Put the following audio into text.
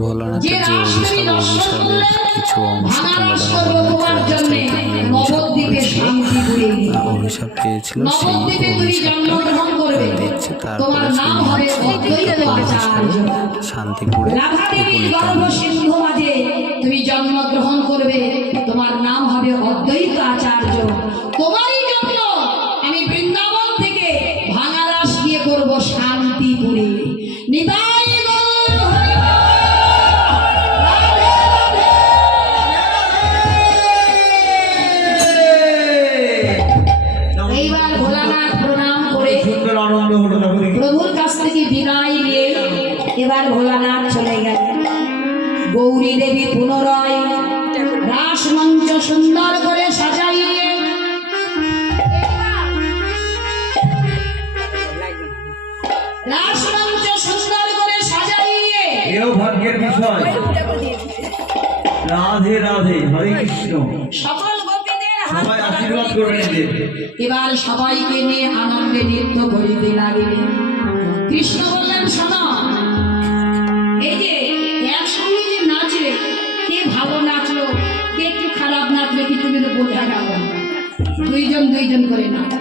ভোলানাথের যে অভিশাপের কিছু অংশ অভিশাপ পেয়েছিল সেই অভিশাপটা দিচ্ছে। তারপরে শান্তিপুরে তুমি জন্মগ্রহণ করবে, তোমার নাম হবে অদ্বৈত আচার্য। তোমারই জন্য আমি বৃন্দাবন থেকে ভাঙা রাস দিয়ে করবো শান্তিপুরে। নিতাই গৌর হরি বল। এইবার ভোলানাথ প্রণাম করে প্রভুর কাছ থেকে বিদায় নিয়ে এবার ভোলানাথ চলে গেলেন। গৌরী দেবী পুনরায় রাস মঞ্চ সুন্দর করে সাজাইয়ে রাস মঞ্চ সুন্দর করে সাজাইয়ে এও ভাগ্যের বিষয়। রাধে রাধে, হরে কৃষ্ণ। সকল গোপীদের সবাই আশীর্বাদ করবেন। এবার সবাইকে নিয়ে আনন্দে নৃত্য করিতে লাগিলেন। কৃষ্ণ বললেন, শোনো, এই যে একসঙ্গে যে নাচলে, কে ভালো নাচলো, কে একটু খারাপ নাচলো, কিন্তু কিন্তু বোঝা গেল না। দুইজন দুইজন করে নাচ।